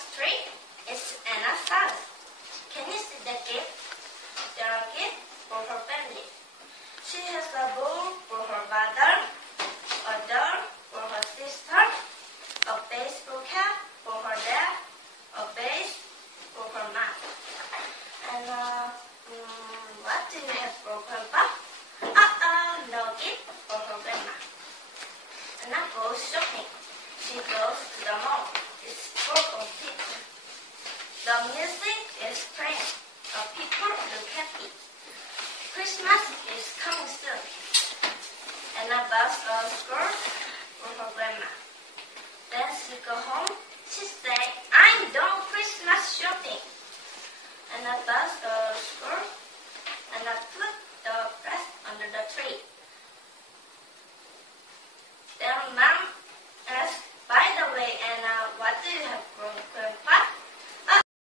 Christmas tree is Anna's house. Can you see the gift? There are gifts for her family. She has a bowl for her mother, a doll for her sister, a baseball cap for her dad, a vase for her mom. And what do you have for Grandpa? No gift for her grandma. Anna goes shopping. She goes to the mall. It's full of people. The music is playing. People look happy. Christmas is coming soon. Anna buys a skirt for her grandma. Then she goes home. She says, I'm done Christmas shopping. Anna buys a